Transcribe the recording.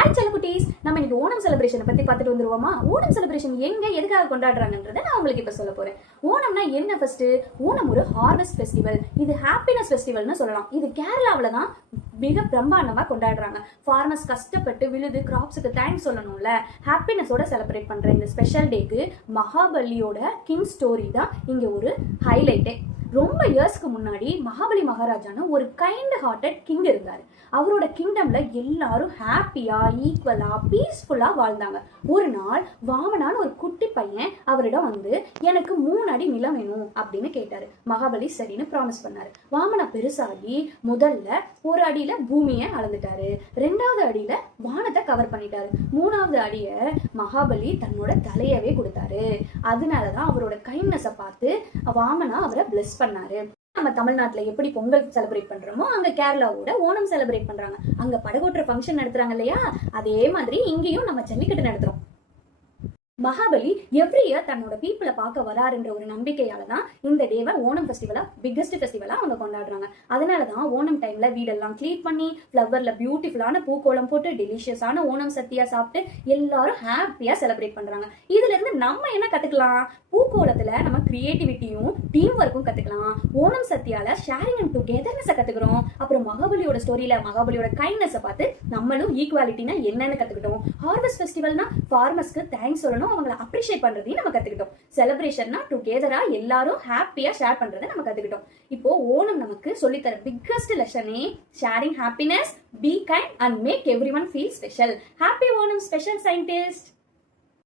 Hi செல்லக்குட்டீஸ், நம்ம இன்னைக்கு ஓணம் செலிப்ரேஷனை பத்தி பார்த்துட்டு வந்துருவோமா? ஓணம் செலிப்ரேஷன் எங்க எதுக்காக கொண்டாடுறாங்கன்றதை நான் உங்களுக்கு இப்ப சொல்ல போறேன். ஓணம்னா என்ன? ஃபர்ஸ்ட், ஓணம் ஒரு ஹார்வெஸ்ட் ஃபெஸ்டிவல். இது ஹாப்பினஸ் ஃபெஸ்டிவல்னு சொல்லலாம். இது கேரளாவில தான் மிக பிரம்மாண்டமா கொண்டாடுறாங்க. ஃபார்மர்ஸ் கஷ்டப்பட்டு விழுது கிராப்ஸுக்கு தேங்க்ஸ் சொல்லணும்ல, ஹாப்பினஸோட செலிப்ரேட் பண்ற இந்த ஸ்பெஷல் டேக்கு மகாபலியோட கிங் ஸ்டோரி தான் இங்க ஒரு ஹைலைட்டே. ரொம்ப இயர்ஸ்க்கு முன்னாடி மகாபலி மகாராஜான்னு ஒரு கைண்ட் ஹார்ட்டட் கிங் இருந்தாரு. அவரோட கிங்டம்ல எல்லாரும் ஹாப்பியா, ஈக்குவலா, பீஸ்ஃபுல்லா வாழ்ந்தாங்க. ஒரு நாள் வாமனான்னு ஒரு குட்டி பையன் அவரிடம் வந்து எனக்கு 3 அடி நிலம் வேணும் அப்படின்னு கேட்டாரு. மகாபலி சரின்னு ப்ராமிஸ் பண்ணாரு. வாமனா பெருசாகி முதல்ல 1 அடியில பூமியை அளந்துட்டாரு, 2வது அடியில வானத்தை கவர் பண்ணிட்டாரு, 3வது அடிய மகாபலி தன்னோட தலையவே கொடுத்தாரு. அதனாலதான் அவரோட கைண்ட்னஸை பார்த்து வாமனா அவரை பிளஸ் பண்ணாரு. நம்ம தமிழ்நாட்டுல எப்படி பொங்கல் செலிப்ரேட் பண்றோமோ அங்க கேரளாவோட ஓணம் செலிப்ரேட் பண்றாங்க. அங்க படகோட்டுற ஃபங்க்ஷன் நடத்துறாங்க இல்லையா, அதே மாதிரி இங்கேயும் நம்ம ஜல்லிக்கட்டு நடத்துறோம். மகாபலி எவ்ரி இயர் தன்னோட பீப்புளை பார்க்க வராருன்ற ஒரு நம்பிக்கையால தான் இந்த டேவை ஓணம் ஃபெஸ்டிவலா, பிக்கஸ்ட் ஃபெஸ்டிவலா அவங்க கொண்டாடுறாங்க. அதனால தான் ஓணம் டைம்ல வீடெல்லாம் கிளீன் பண்ணி ஃப்ளவர்ல பியூட்டிஃபுல்லான பூக்கோளம் போட்டு டெலிஷியஸான ஓணம் சத்தியா சாப்பிட்டு எல்லாரும் ஹாப்பியா செலிப்ரேட் பண்றாங்க. இதுல இருந்து நம்ம என்ன கத்துக்கலாம்? பூக்கோளத்துல நம்ம கிரியேட்டிவிட்டியும் டீம் ஒர்க்கும் கத்துக்கலாம். ஓணம் சத்தியால ஷேரிங் அண்ட் டுகெதர்னஸ் கத்துக்கிறோம். அப்புறம் மகாபலியோட ஸ்டோரியில மகாபலியோட கைண்ட்னஸ் பார்த்து நம்மளும் ஈக்குவாலிட்டினா என்னன்னு கத்துக்கிட்டோம். ஹார்வெஸ்ட் ஃபெஸ்டிவல்னா ஃபார்மர்ஸ்க்கு தேங்க்ஸ் சொல்லணும், அவங்களை அப்ரிஷியேட் பண்றதையும் நம்ம கத்துக்கிட்டோம். செலிப்ரேஷன்னா டுகெதரா எல்லாரும் ஹாப்பியா ஷேர் பண்றதை நம்ம கத்துக்கிட்டோம். இப்போ ஓணம் நமக்கு சொல்லித்தர பிக்கஸ்ட் லெசனே sharing happiness, be kind and make everyone feel special. Happy Onam special scientist.